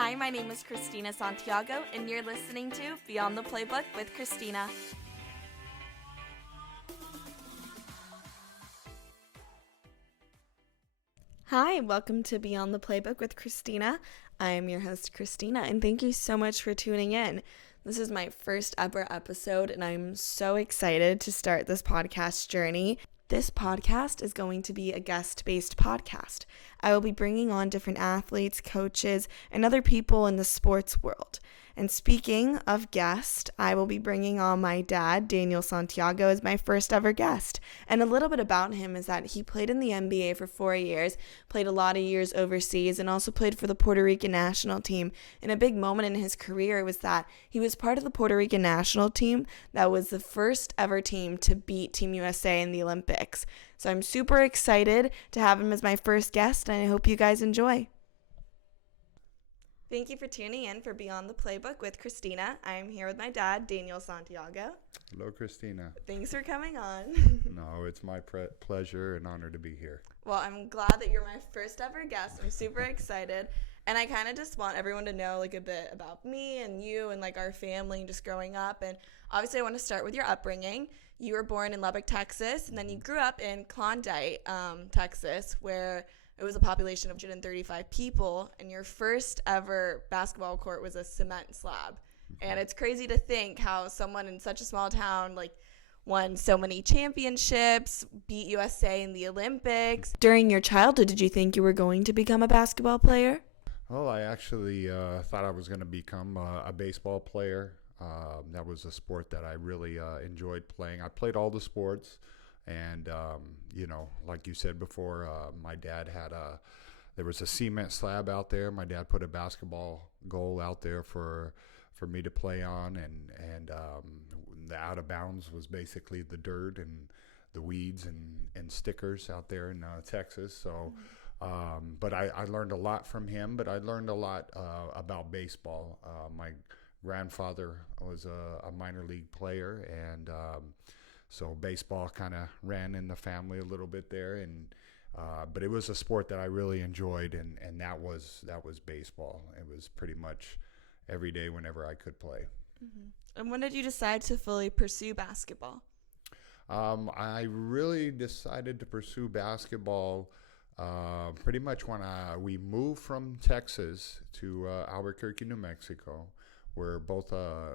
Hi, my name is Christina Santiago, and you're listening to Beyond the Playbook with Christina. Hi, welcome to Beyond the Playbook with Christina. I am your host, Christina, and thank you so much for tuning in. This is my first ever episode, and I'm so excited to start this podcast journey. This podcast is going to be a guest-based podcast. I will be bringing on different athletes, coaches, and other people in the sports world. And speaking of guest, I will be bringing on my dad, Daniel Santiago, as my first ever guest. And a little bit about him is that he played in the NBA for 4 years, played a lot of years overseas, and also played for the Puerto Rican national team. And a big moment in his career was that he was part of the Puerto Rican national team that was the first ever team to beat Team USA in the Olympics. So I'm super excited to have him as my first guest, and I hope you guys enjoy. Thank you for tuning in for Beyond the Playbook with Christina. I'm here with my dad, Daniel Santiago. Hello, Christina. Thanks for coming on. No, it's my pleasure and honor to be here. Well, I'm glad that you're my first ever guest. I'm super excited. And I kind of just want everyone to know like a bit about me and you and like our family and just growing up. And obviously I want to start with your upbringing. You were born in Lubbock, Texas, and then you grew up in Klondike, Texas, where it was a population of 135 people, and your first ever basketball court was a cement slab. And it's crazy to think how someone in such a small town like won so many championships, beat USA in the Olympics. During your childhood, did you think you were going to become a basketball player? Well, I actually thought I was going to become a baseball player. That was a sport that I really enjoyed playing. I played all the sports. And, like you said before, my dad there was a cement slab out there. My dad put a basketball goal out there for me to play on. And the out of bounds was basically the dirt and the weeds and stickers out there in Texas. So, but I learned a lot from him, but I learned a lot about baseball. My grandfather was a minor league player, and so baseball kind of ran in the family a little bit there, but it was a sport that I really enjoyed, and that was baseball. It was pretty much every day whenever I could play. Mm-hmm. And when did you decide to fully pursue basketball? I really decided to pursue basketball pretty much when we moved from Texas to Albuquerque, New Mexico, where both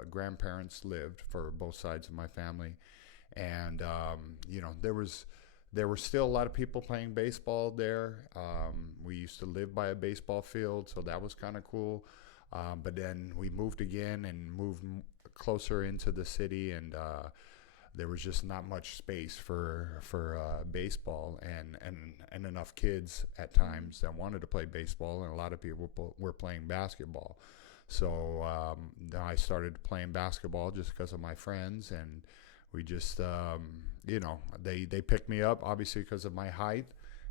grandparents lived for both sides of my family. And, there were still a lot of people playing baseball there. We used to live by a baseball field, so that was kind of cool. But then we moved again and moved closer into the city, and there was just not much space for baseball and enough kids at times that wanted to play baseball, and a lot of people were playing basketball. So then I started playing basketball just because of my friends, and we just, they picked me up, obviously, because of my height.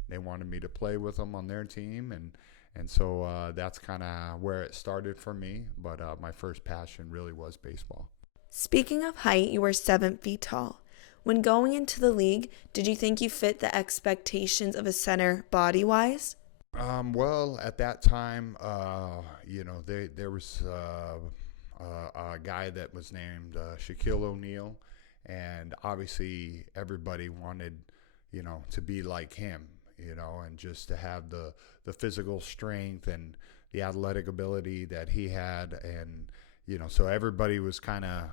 They wanted me to play with them on their team, and so that's kind of where it started for me. But my first passion really was baseball. Speaking of height, you were 7 feet tall. When going into the league, did you think you fit the expectations of a center body-wise? Well, at that time, there was a guy that was named Shaquille O'Neal. And obviously everybody wanted, to be like him, and just to have the physical strength and the athletic ability that he had. And, so everybody was kind of,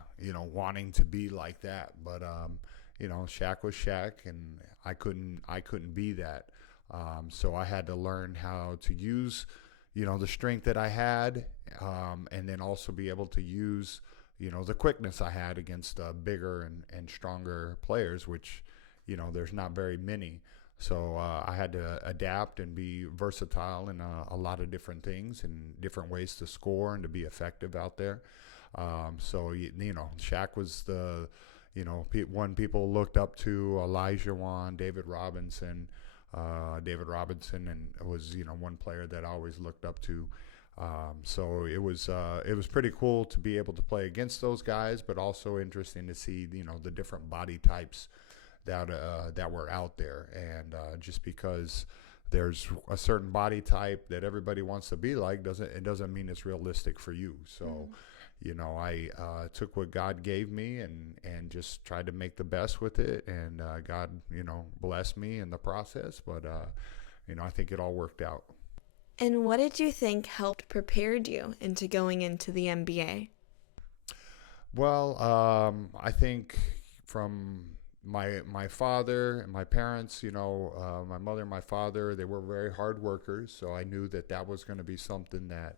wanting to be like that. But, Shaq was Shaq, and I couldn't be that. So I had to learn how to use, the strength that I had, and then also be able to use the quickness I had against bigger and stronger players, which, there's not very many. So I had to adapt and be versatile in a lot of different things and different ways to score and to be effective out there. So Shaq was the, one people looked up to, Elijah Wan, David Robinson, and was, one player that I always looked up to. So it was pretty cool to be able to play against those guys, but also interesting to see, the different body types that were out there. And just because there's a certain body type that everybody wants to be like. Doesn't mean it's realistic for you. So, I took what God gave me and just tried to make the best with it. And God, blessed me in the process. But, I think it all worked out. And what did you think helped prepared you into going into the NBA? Well, I think from my father and my parents, my mother and my father, they were very hard workers. So I knew that was going to be something that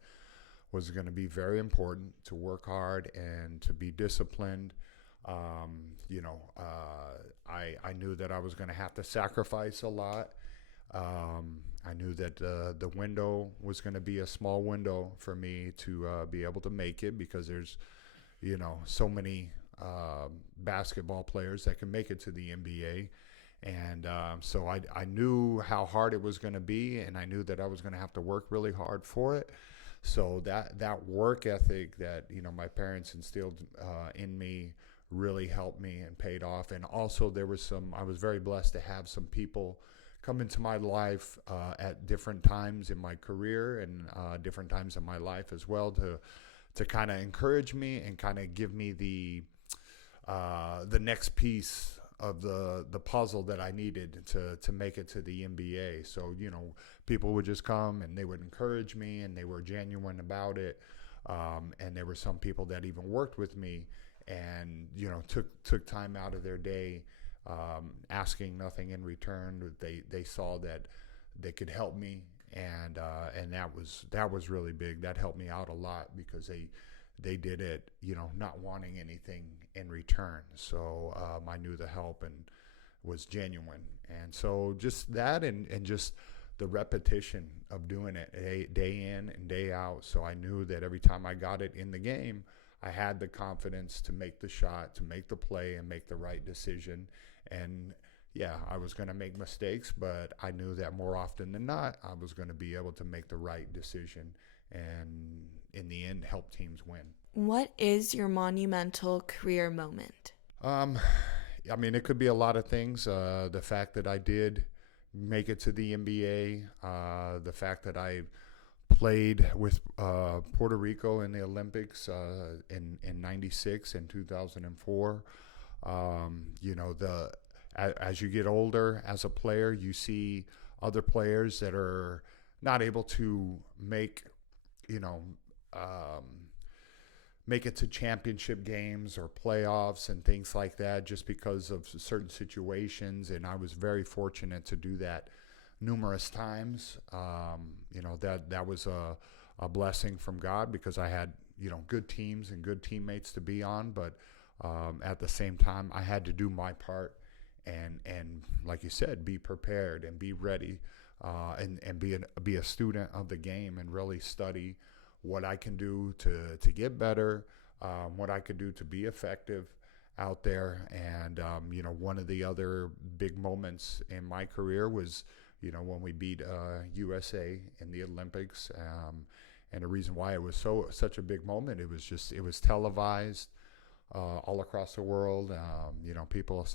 was going to be very important, to work hard and to be disciplined. I knew that I was going to have to sacrifice a lot. I knew that the window was going to be a small window for me to be able to make it, because there's so many basketball players that can make it to the NBA. And so I knew how hard it was going to be, and I knew that I was going to have to work really hard for it. So that work ethic that my parents instilled in me really helped me and paid off. And also I was very blessed to have some people come into my life at different times in my career and different times in my life as well, to kind of encourage me and kind of give me the next piece of the puzzle that I needed to make it to the NBA. So, people would just come and they would encourage me, and they were genuine about it. And there were some people that even worked with me and, took time out of their day, asking nothing in return. They saw that they could help me. And that was really big. That helped me out a lot, because they did it, not wanting anything in return. So I knew the help and was genuine. And so just that, and just the repetition of doing it day in and day out. So I knew that every time I got it in the game, I had the confidence to make the shot, to make the play, and make the right decision. And yeah, I was going to make mistakes, but I knew that more often than not, I was going to be able to make the right decision and in the end help teams win. What is your monumental career moment? It could be a lot of things. The fact that I did make it to the NBA, the fact that I played with Puerto Rico in the Olympics in '96 and 2004. As you get older as a player, you see other players that are not able to make it to championship games or playoffs and things like that, just because of certain situations. And I was very fortunate to do that numerous times. That was a blessing from God, because I had good teams and good teammates to be on. But at the same time, I had to do my part and like you said, be prepared and be ready, and be a student of the game, and really study what I can do to get better, what I could do to be effective out there. And one of the other big moments in my career was when we beat USA in the Olympics. And the reason why it was such a big moment, it was televised all across the world. People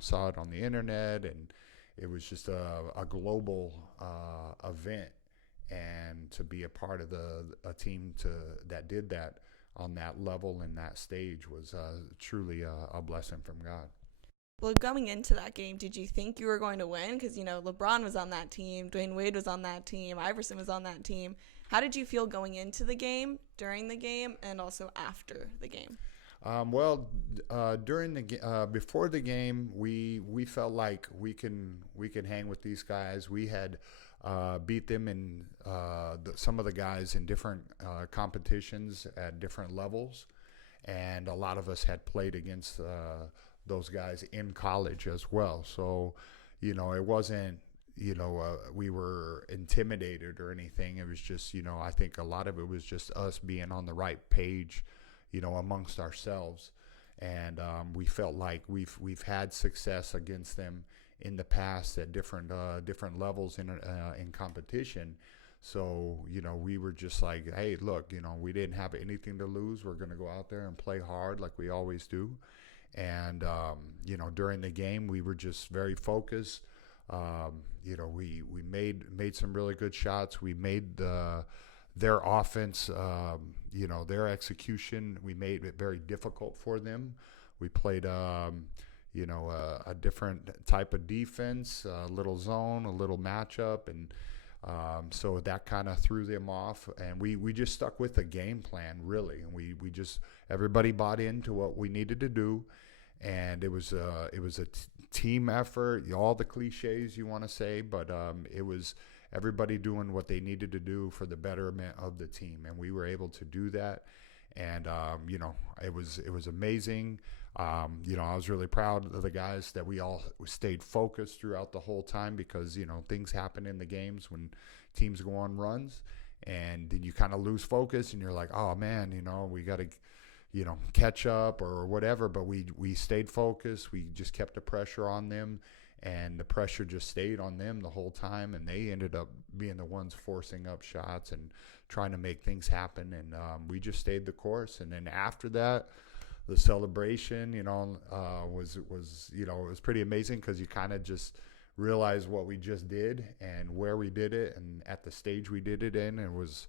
saw it on the internet, and it was just a global event. And to be a part of a team that did that on that level and that stage was truly a blessing from God. Well, going into that game, did you think you were going to win? Because, LeBron was on that team, Dwayne Wade was on that team, Iverson was on that team. How did you feel going into the game, during the game, and also after the game? During before the game, we felt like we can hang with these guys. We had beat them in some of the guys in different competitions at different levels, and a lot of us had played against those guys in college as well. So, it wasn't we were intimidated or anything. It was just I think a lot of it was just us being on the right page, amongst ourselves. And we felt like we've had success against them in the past at different levels in competition. So we were just like, hey, look, we didn't have anything to lose. We're going to go out there and play hard like we always do. And during the game, we were just very focused. We made some really good shots. We made their offense, their execution. We made it very difficult for them. We played, a different type of defense, a little zone, a little matchup, and so that kind of threw them off. And we just stuck with the game plan, really. And we just everybody bought into what we needed to do, and it was a team effort. All the cliches you want to say, but it was everybody doing what they needed to do for the betterment of the team, and we were able to do that. And it was amazing. I was really proud of the guys that we all stayed focused throughout the whole time, because things happen in the games when teams go on runs, and then you kind of lose focus, and you're like, oh man, we got to catch up or whatever. But we stayed focused. We just kept the pressure on them, and the pressure just stayed on them the whole time, and they ended up being the ones forcing up shots and trying to make things happen. And we just stayed the course. And then after that, the celebration, was it was pretty amazing, because you kind of just realize what we just did and where we did it and at the stage we did it in. It was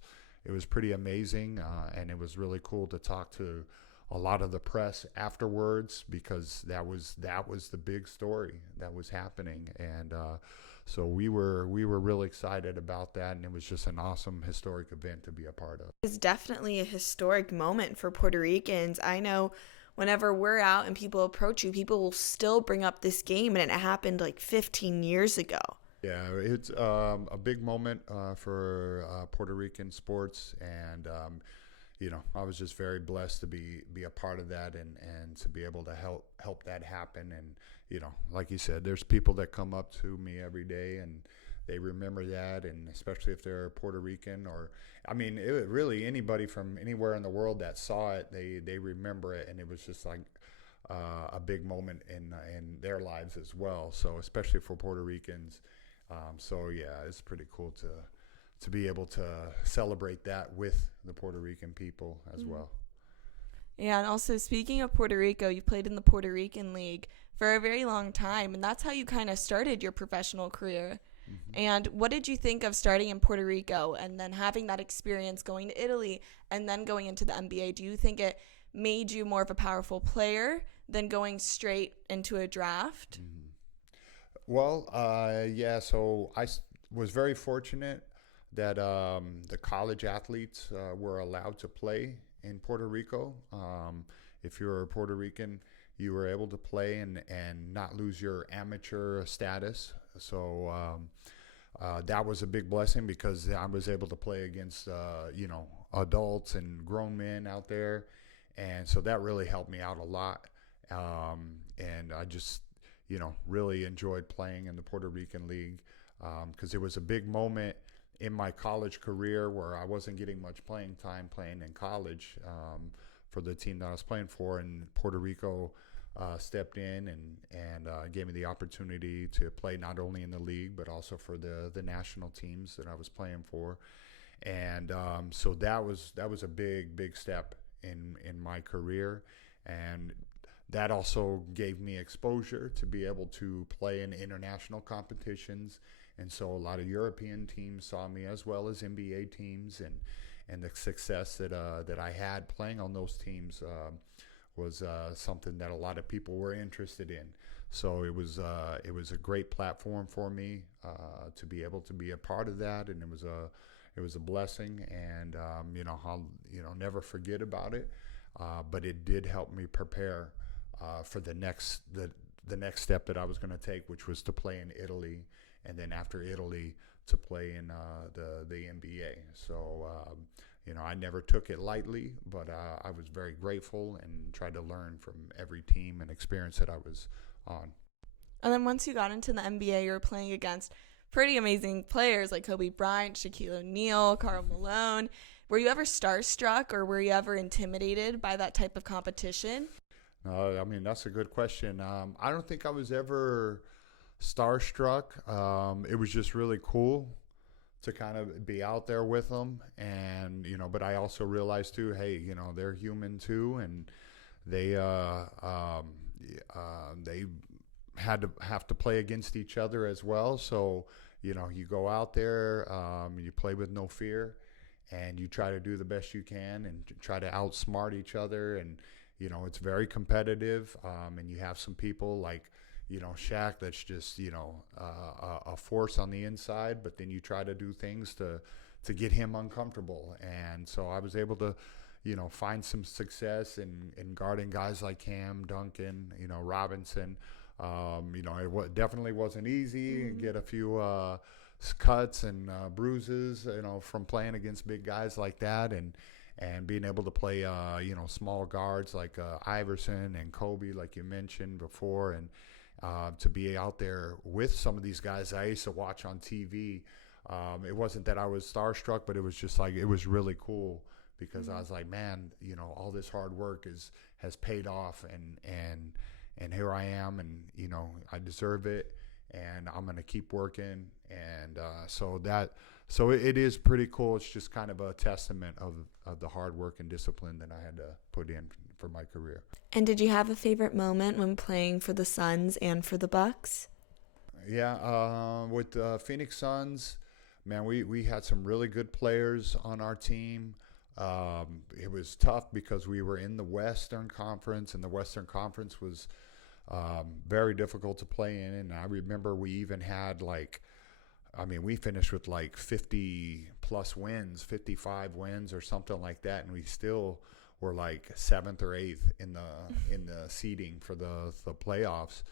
pretty amazing, and it was really cool to talk to a lot of the press afterwards, because that was the big story that was happening. And so we were really excited about that, and it was just an awesome historic event to be a part of. It's definitely a historic moment for Puerto Ricans. I know whenever we're out and people approach you, people will still bring up this game, and it happened like 15 years ago. Yeah, it's a big moment for Puerto Rican sports, and I was just very blessed to be a part of that, and to be able to help that happen. And like you said, there's people that come up to me every day, and they remember that, and especially if they're Puerto Rican, or really anybody from anywhere in the world that saw it, they remember it, and it was just like a big moment in their lives as well. So especially for Puerto Ricans. So yeah, it's pretty cool to be able to celebrate that with the Puerto Rican people as well. Yeah, and also speaking of Puerto Rico, you played in the Puerto Rican League for a very long time, and that's how you kind of started your professional career. Mm-hmm. And what did you think of starting in Puerto Rico and then having that experience going to Italy and then going into the NBA? Do you think it made you more of a powerful player than going straight into a draft? Mm-hmm. Well, yeah, so I was very fortunate that the college athletes were allowed to play in Puerto Rico. If you were a Puerto Rican, you were able to play and not lose your amateur status. So that was a big blessing, because I was able to play against, adults and grown men out there. And so that really helped me out a lot. And I just, really enjoyed playing in the Puerto Rican League, because it was a big moment in my college career where I wasn't getting much playing time playing in college for the team that I was playing for. And Puerto Rico stepped in and gave me the opportunity to play not only in the league but also for the national teams that I was playing for. And so that was a big step in my career. And that also gave me exposure to be able to play in international competitions. And so a lot of European teams saw me, as well as NBA teams, and the success that I had playing on those teams was something that a lot of people were interested in. So it was a great platform for me to be able to be a part of that, and it was a blessing. And I'll never forget about it. But it did help me prepare for the next step that I was going to take, which was to play in Italy, and then after Italy to play in the NBA. So I never took it lightly, but I was very grateful and tried to learn from every team and experience that I was on. And then once you got into the NBA, you were playing against pretty amazing players like Kobe Bryant, Shaquille O'Neal, Karl Malone. Were you ever starstruck, or were you ever intimidated by that type of competition? No, that's a good question. I don't think I was ever starstruck. It was just really cool to kind of be out there with them, and but I also realized too, hey, they're human too, and they had to have to play against each other as well. So, you go out there, you play with no fear, and you try to do the best you can and try to outsmart each other. And, it's very competitive. And you have some people like, Shaq, that's just, a force on the inside, but then you try to do things to get him uncomfortable. And so I was able to, find some success in guarding guys like Cam, Duncan, Robinson. Definitely wasn't easy. Mm-hmm. Get a few cuts and bruises, from playing against big guys like that, and being able to play, small guards like Iverson and Kobe, like you mentioned before, and to be out there with some of these guys I used to watch on TV. It wasn't that I was starstruck, but it was just like, it was really cool because I was like, man, all this hard work has paid off, and here I am, and I deserve it, and I'm gonna keep working, and so it is pretty cool. It's just kind of a testament of the hard work and discipline that I had to put in for my career. And did you have a favorite moment when playing for the Suns and for the Bucks? Yeah, with the Phoenix Suns, man, we had some really good players on our team. It was tough because we were in the Western Conference, and the Western Conference was very difficult to play in. And I remember we even had we finished with like 50 plus wins, 55 wins or something like that, and we still were like seventh or eighth in the seeding for the playoffs.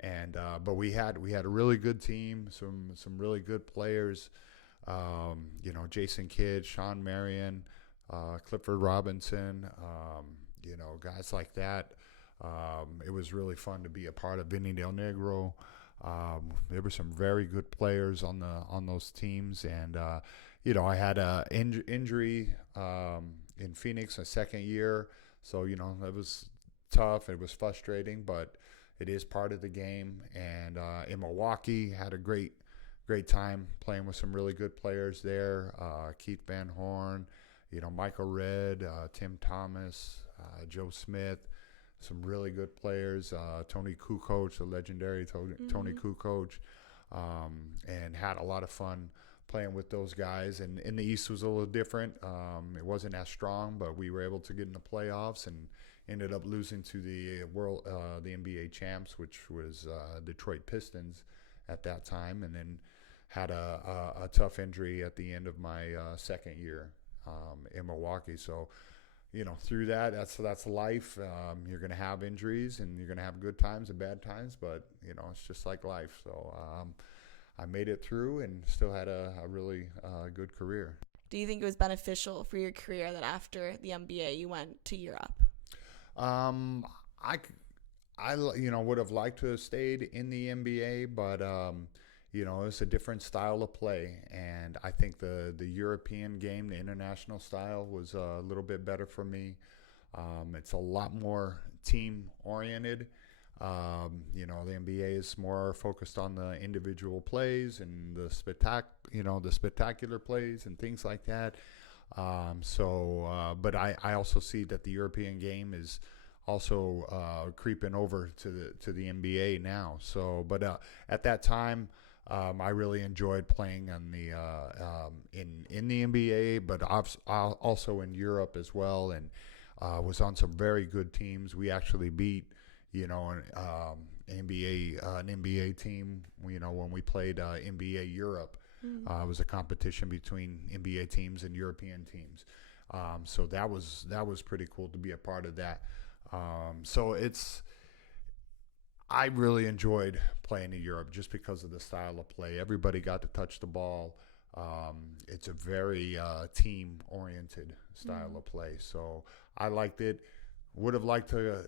And but we had a really good team, some really good players. Jason Kidd, Sean Marion, Clifford Robinson, guys like that. It was really fun to be a part of Vinny Del Negro. There were some very good players on those teams, and I had a injury in Phoenix a second year, so it was tough. It was frustrating, but it is part of the game. And in Milwaukee, had a great time playing with some really good players there. Keith Van Horn, Michael Redd, Tim Thomas, Joe Smith, some really good players. Tony Kukoc, the legendary Tony Kukoc, and had a lot of fun playing with those guys. And in the East was a little different. It wasn't as strong, but we were able to get in the playoffs and ended up losing to the the NBA champs, which was Detroit Pistons at that time, and then had a tough injury at the end of my second year in Milwaukee. So, through that's life. You're going to have injuries, and you're going to have good times and bad times, but, it's just like life. So I made it through and still had a really good career. Do you think it was beneficial for your career that after the NBA you went to Europe? I would have liked to have stayed in the NBA, but it's a different style of play, and I think the European game, the international style, was a little bit better for me. It's a lot more team oriented. The NBA is more focused on the individual plays and the spectacular plays and things like that. But I also see that the European game is also creeping over to the NBA now. So, but at that time, I really enjoyed playing on the in the NBA, but also in Europe as well, and was on some very good teams. We actually beat an NBA team. When we played NBA Europe. It was a competition between NBA teams and European teams. So that was pretty cool to be a part of that. I really enjoyed playing in Europe just because of the style of play. Everybody got to touch the ball. It's a very team-oriented style of play. So I liked it. Would have liked to,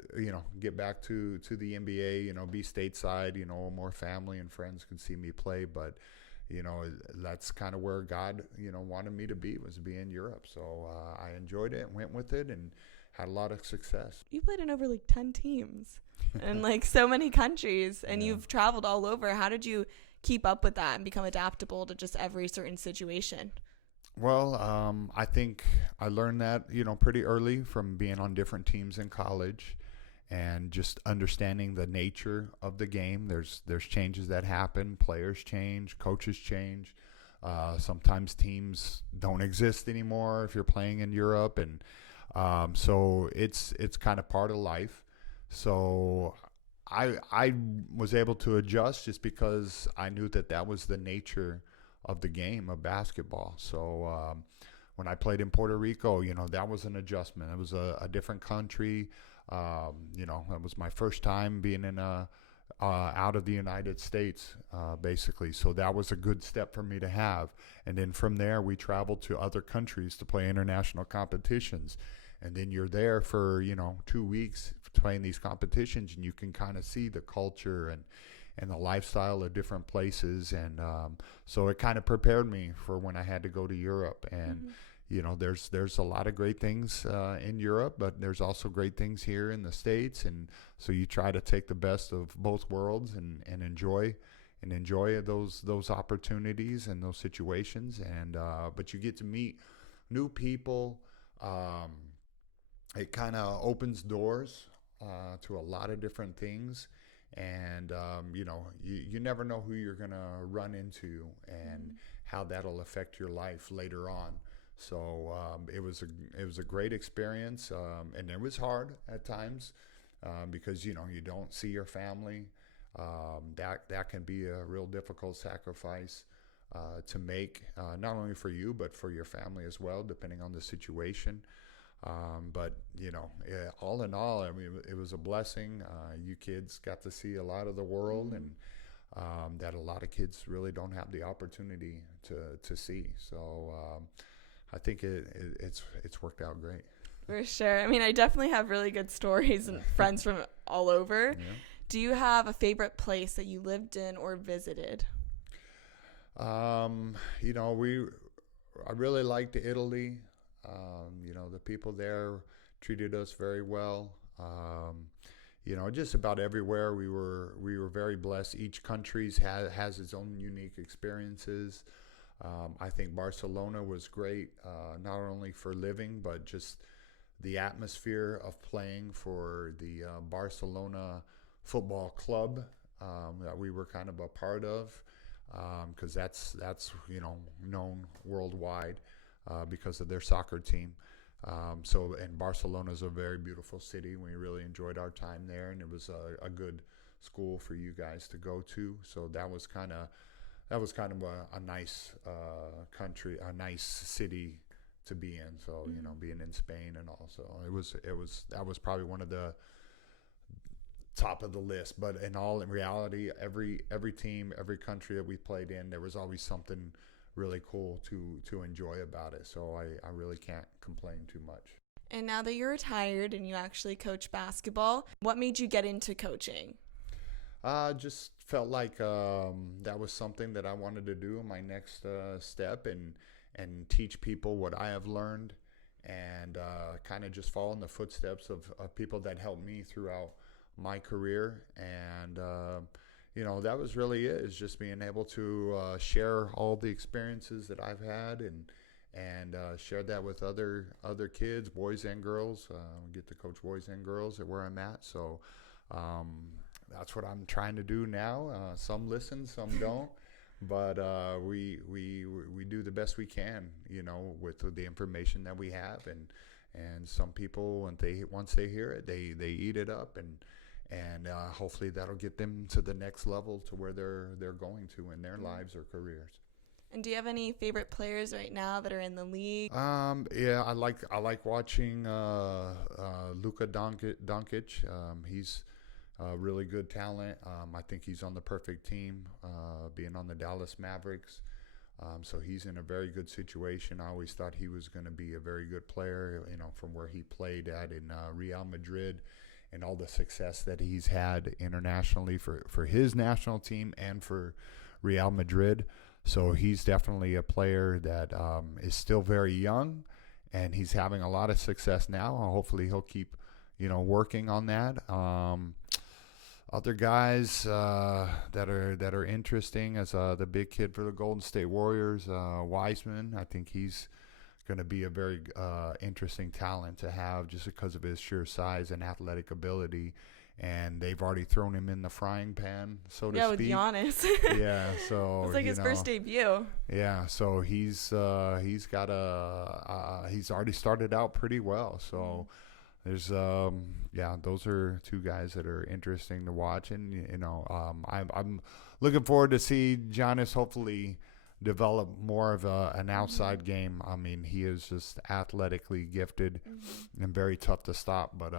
get back to the NBA, be stateside, more family and friends could see me play. But, that's kind of where God, wanted me to was be in Europe. So I enjoyed it, went with it, and had a lot of success. You played in over 10 teams in so many countries, and you've traveled all over. How did you keep up with that and become adaptable to just every certain situation? Well, I think I learned that, pretty early from being on different teams in college. and just understanding the nature of the game. There's changes that happen. Players change, coaches change. Sometimes teams don't exist anymore if you're playing in Europe, and so it's kind of part of life. So I was able to adjust just because I knew that was the nature of the game of basketball. So when I played in Puerto Rico, that was an adjustment. It was a different country. It was my first time being in out of the United States, basically. So that was a good step for me to have. And then from there, we traveled to other countries to play international competitions. And then you're there for 2 weeks playing these competitions, and you can kind of see the culture and the lifestyle of different places. And so it kind of prepared me for when I had to go to Europe. And there's a lot of great things in Europe, but there's also great things here in the States. And so you try to take the best of both worlds and enjoy those opportunities and those situations. And but you get to meet new people. It kind of opens doors to a lot of different things. And you never know who you're gonna run into and how that'll affect your life later on. So it was a great experience, and it was hard at times because you don't see your family. That can be a real difficult sacrifice to make, not only for you but for your family as well, depending on the situation. But all in all, I mean, it was a blessing. You kids got to see a lot of the world, and that a lot of kids really don't have the opportunity to see. So I think it's worked out great. For sure. I mean, I definitely have really good stories and friends from all over. Yeah. Do you have a favorite place that you lived in or visited? I really liked Italy. The people there treated us very well. Just about everywhere we were very blessed. Each country has its own unique experiences. I think Barcelona was great, not only for living, but just the atmosphere of playing for the Barcelona Football Club that we were kind of a part of, because that's known worldwide because of their soccer team. And Barcelona is a very beautiful city. We really enjoyed our time there, and it was a good school for you guys to go to. So that was kind of a nice country, a nice city to be in. So being in Spain, and also that was probably one of the top of the list. But in reality, every team, every country that we played in, there was always something really cool to enjoy about it. So I really can't complain too much. And now that you're retired and you actually coach basketball, what made you get into coaching? Just felt like that was something that I wanted to do in my next step, and teach people what I have learned, and kind of just follow in the footsteps of people that helped me throughout my career. And that was really it, is just being able to share all the experiences that I've had, and share that with other kids, boys and girls. Get to coach boys and girls at where I'm at. So that's what I'm trying to do now. Some listen, some don't, but we do the best we can, with the information that we have, and some people, once they hear it, they eat it up, and hopefully that'll get them to the next level, to where they're going to in their lives or careers. And do you have any favorite players right now that are in the league? Yeah, I like watching Luka Doncic. He's a really good talent. I think he's on the perfect team, being on the Dallas Mavericks. So he's in a very good situation. I always thought he was going to be a very good player, from where he played at in Real Madrid, and all the success that he's had internationally for his national team and for Real Madrid. So he's definitely a player that is still very young, and he's having a lot of success now. Hopefully he'll keep, working on that. Other guys that are interesting, as the big kid for the Golden State Warriors, Wiseman. I think he's going to be a very interesting talent to have just because of his sheer size and athletic ability. And they've already thrown him in the frying pan, so to Yeah, speak. with Giannis. Yeah, so It's like his first debut. Yeah, so he's got he's already started out pretty well. So there's those are two guys that are interesting to watch, and I'm looking forward to see Giannis hopefully develop more of an outside game. I mean, he is just athletically gifted and very tough to stop, but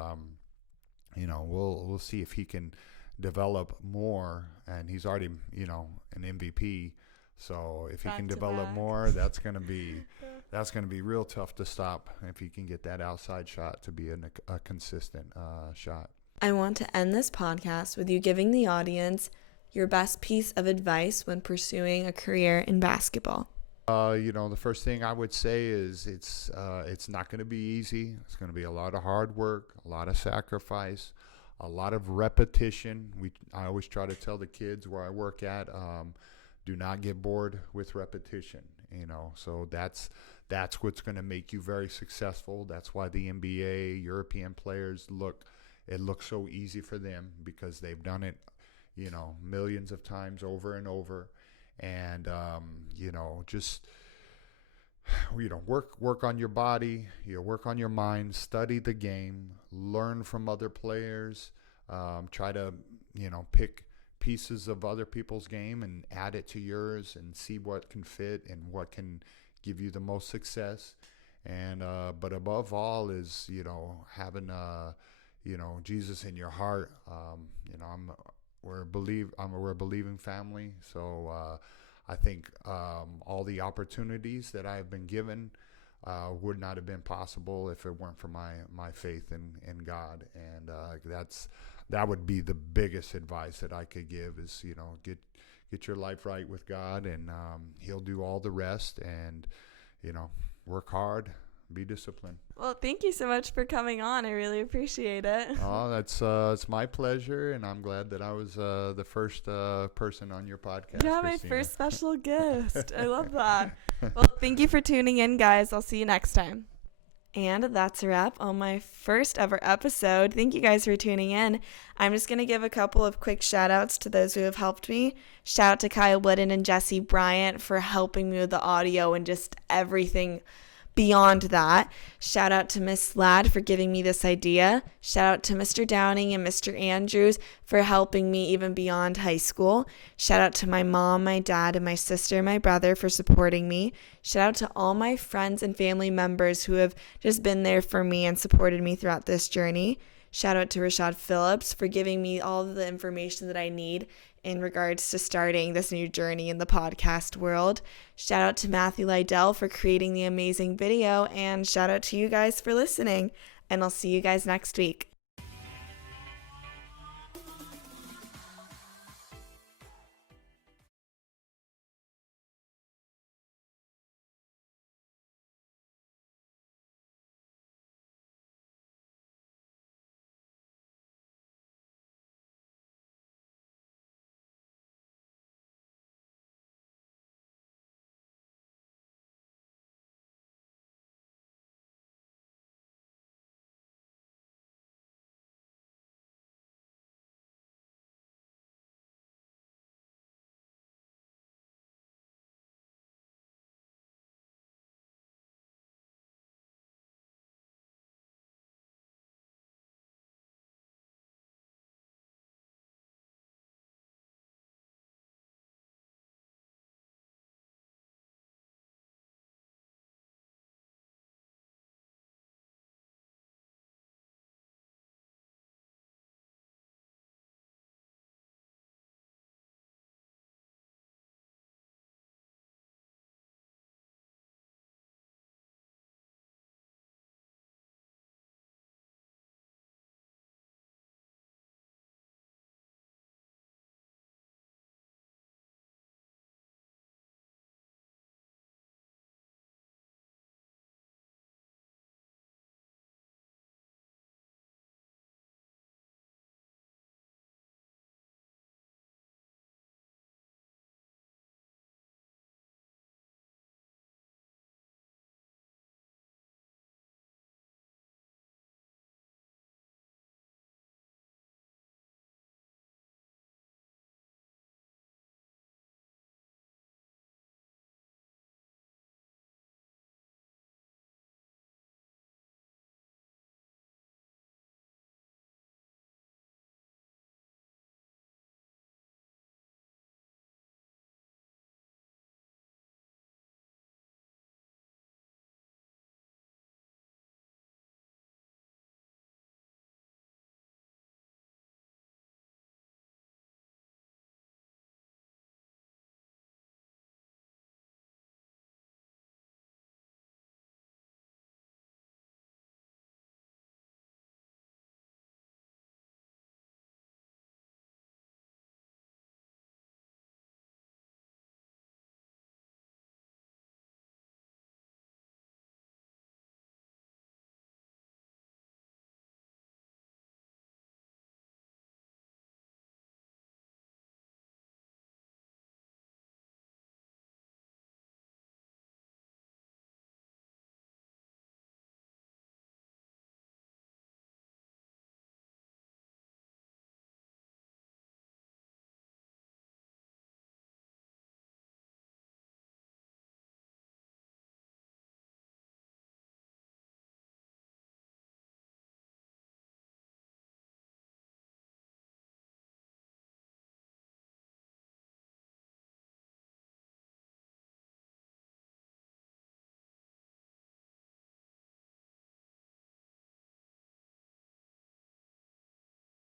we'll see if he can develop more, and he's already an MVP. So if he can develop more, that's gonna be real tough to stop if he can get that outside shot to be a consistent shot. I want to end this podcast with you giving the audience your best piece of advice when pursuing a career in basketball. The first thing I would say is it's not going to be easy. It's going to be a lot of hard work, a lot of sacrifice, a lot of repetition. I always try to tell the kids where I work at, do not get bored with repetition. So that's what's going to make you very successful. That's why the NBA, European players it looks so easy for them because they've done it, millions of times over and over. And just work on your body, work on your mind, study the game, learn from other players, try to pick pieces of other people's game and add it to yours and see what can fit and what can give you the most success. And but above all is having Jesus in your heart. We're a believing family, so I think all the opportunities that I have been given would not have been possible if it weren't for my faith in God, and that would be the biggest advice that I could give is get your life right with God, and He'll do all the rest, and work hard. Be disciplined. Well, thank you so much for coming on. I really appreciate it. Oh, it's my pleasure, and I'm glad that I was the first person on your podcast. Yeah, my Christina. first special guest. I love that. Well, thank you for tuning in, guys. I'll see you next time. And that's a wrap on my first ever episode. Thank you guys for tuning in. I'm just going to give a couple of quick shout outs to those who have helped me. Shout out to Kyle Wooden and Jesse Bryant for helping me with the audio and just everything beyond that. Shout out to Miss Ladd for giving me this idea. Shout out to Mr. Downing and Mr. Andrews for helping me even beyond high school. Shout out to my mom, my dad, and my sister and my brother for supporting me. Shout out to all my friends and family members who have just been there for me and supported me throughout this journey. Shout out to Rashad Phillips for giving me all of the information that I need in regards to starting this new journey in the podcast world. Shout out to Matthew Lydell for creating the amazing video, and shout out to you guys for listening, and I'll see you guys next week.